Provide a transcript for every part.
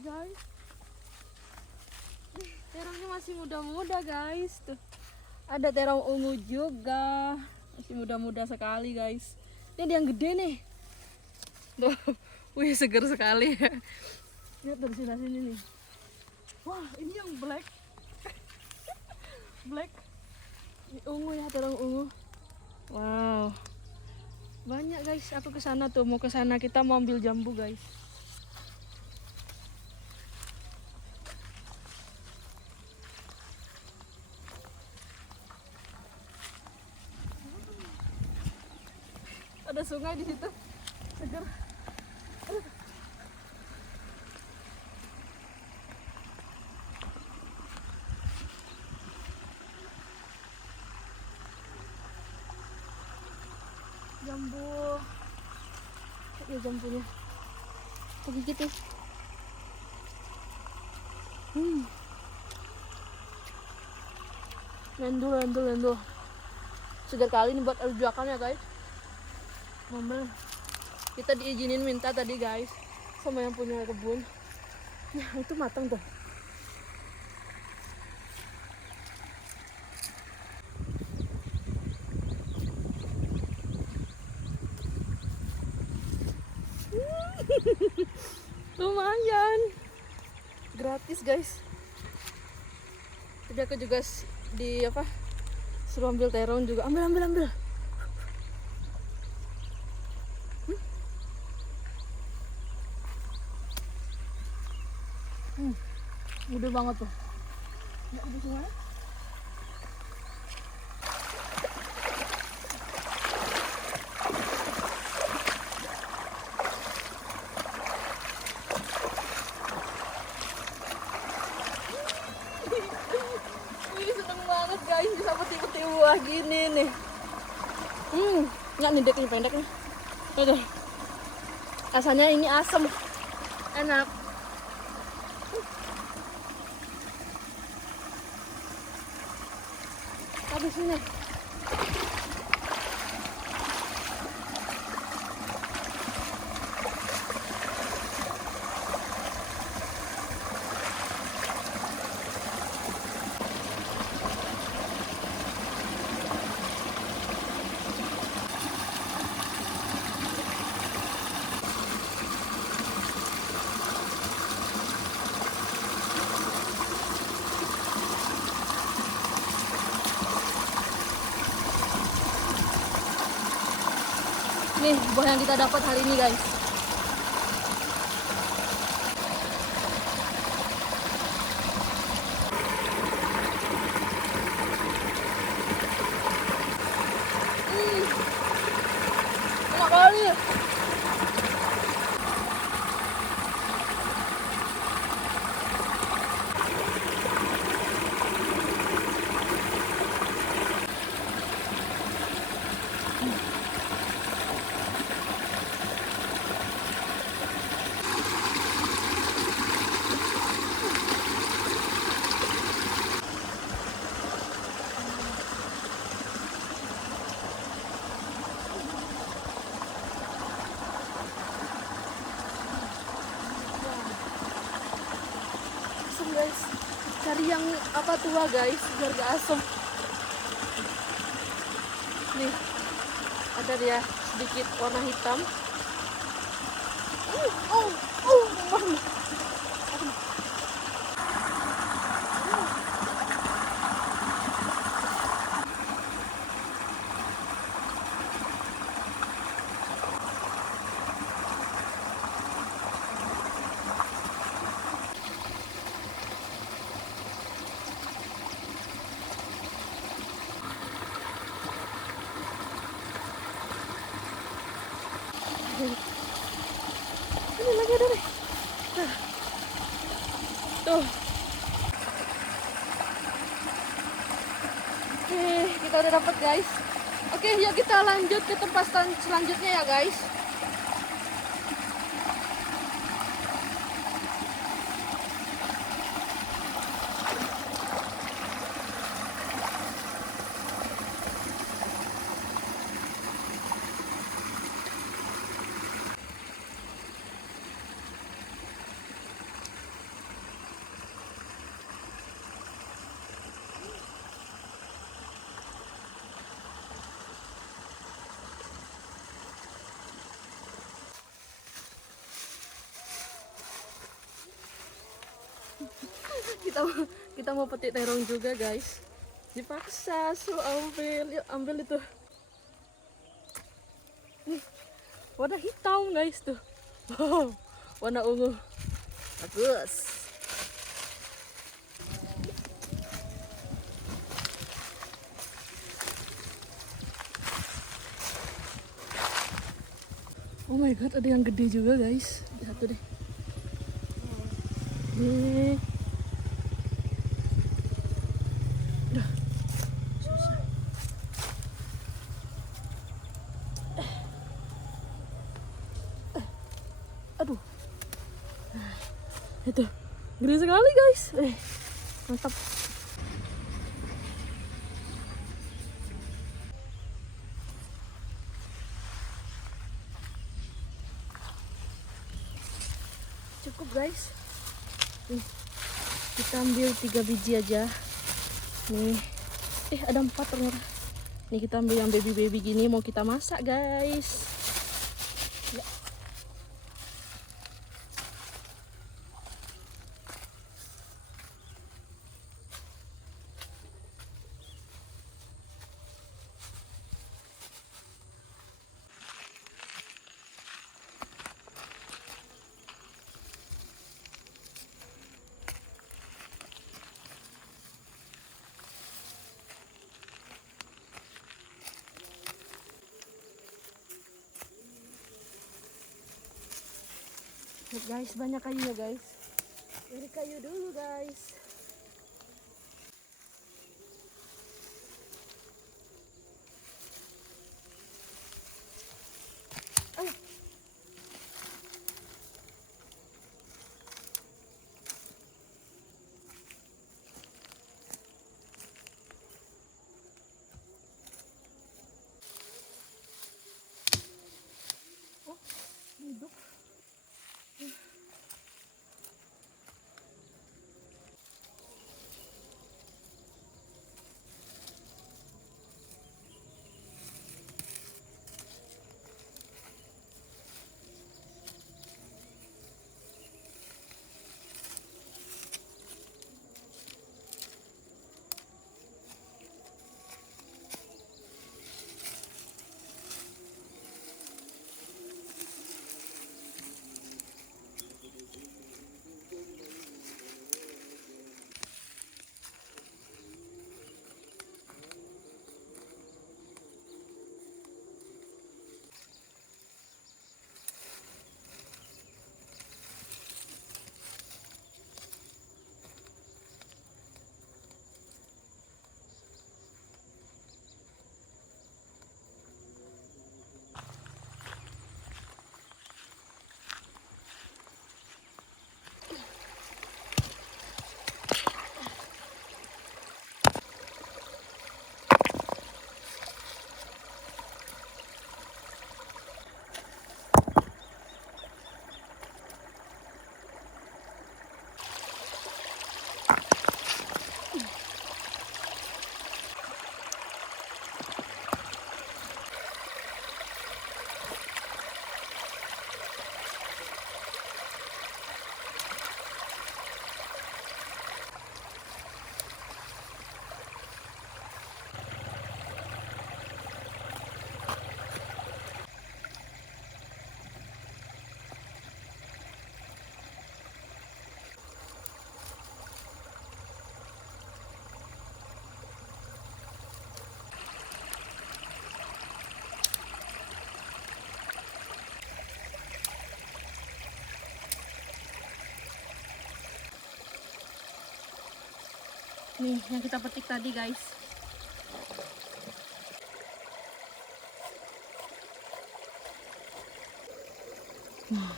guys. Terongnya masih muda-muda guys. Tuh. Ada terong ungu juga. Masih muda-muda sekali guys. Ini ada yang gede nih. Tuh. Wih, seger sekali ya. Lihat dari sini nih. Wah, ini yang black. Black. Ini ungu ya, terong ungu. Wow. Banyak guys. Aku ke sana tuh, mau ke sana, kita mau ambil jambu guys. Ada sungai di situ. Seger. Jambu. Ya jambunya. Kok gitu? Lendul. Segar kali ini buat rujakan ya guys. Mama, kita diizinin minta tadi guys sama yang punya kebun. Nah itu matang tuh. Lumayan, gratis guys. Tadi aku juga di apa suruh ambil terong juga. Ambil. Gede banget tuh. Ya, di sungai. Wih, seneng banget guys bisa peti-peti buah gini nih. Nggak nih deknya pendek nih. Aduh. Rasanya ini asam. Enak. Habis ini. Nih buah yang kita dapat hari ini guys. Enak kali. Guys, cari yang apa tua guys biar gak asem. Nih ada dia sedikit warna hitam. Ini lagi ada nih. Tuh. Oke, kita udah dapat guys. Oke, yuk kita lanjut ke tempat selanjutnya ya guys. kita kita mau petik terong juga guys, dipaksa suruh ambil. Yuk ambil itu. Nih warna hitam guys tuh. Wow, warna ungu bagus. Oh my god, ada yang gede juga guys. Satu deh. Nih. Udah. Susah. Aduh. Itu. Gede sekali guys. Mantap. Cukup guys. Nih, kita ambil 3 biji aja. Nih, ada 4 ternyata. Nih kita ambil yang baby gini, mau kita masak guys. Ya. Lihat guys, banyak kayunya guys. Dari kayu dulu guys. Ayo. Oh, hidup. Nih yang kita petik tadi guys. Nah,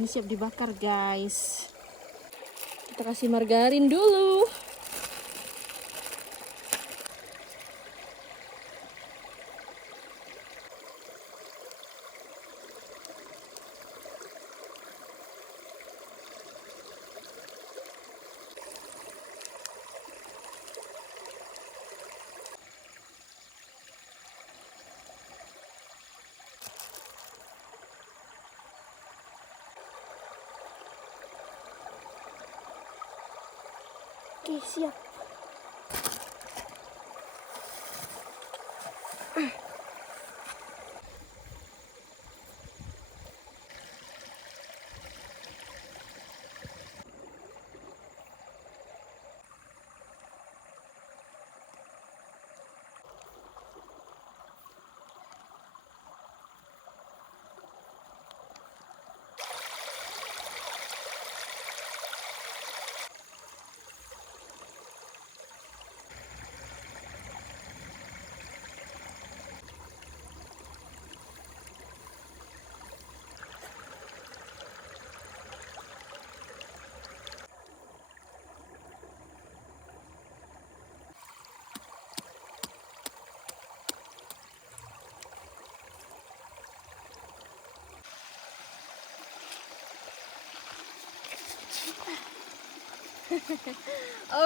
ini siap dibakar guys. Kita kasih margarin dulu. Oke, siap.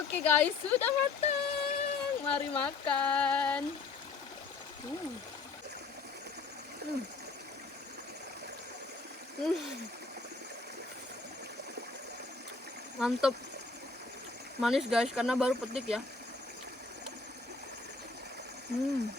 Oke guys, sudah matang. Mari makan. Hmm. Hmm. Mantap. Manis guys, karena baru petik ya. Hmm.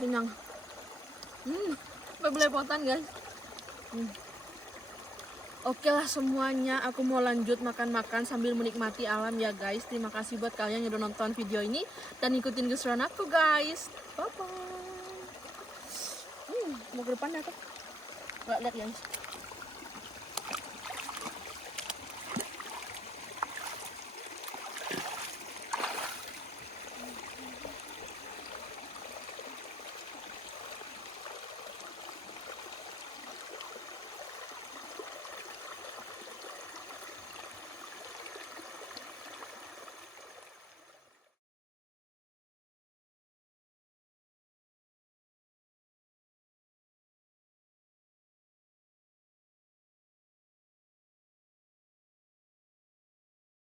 Kenyang. Sampai belepotan guys. Oke lah semuanya, aku mau lanjut makan-makan sambil menikmati alam ya guys. Terima kasih buat kalian yang udah nonton video ini dan ikutin keseruan aku guys. Bye bye. Mau ke depan ya kak? Lihat guys.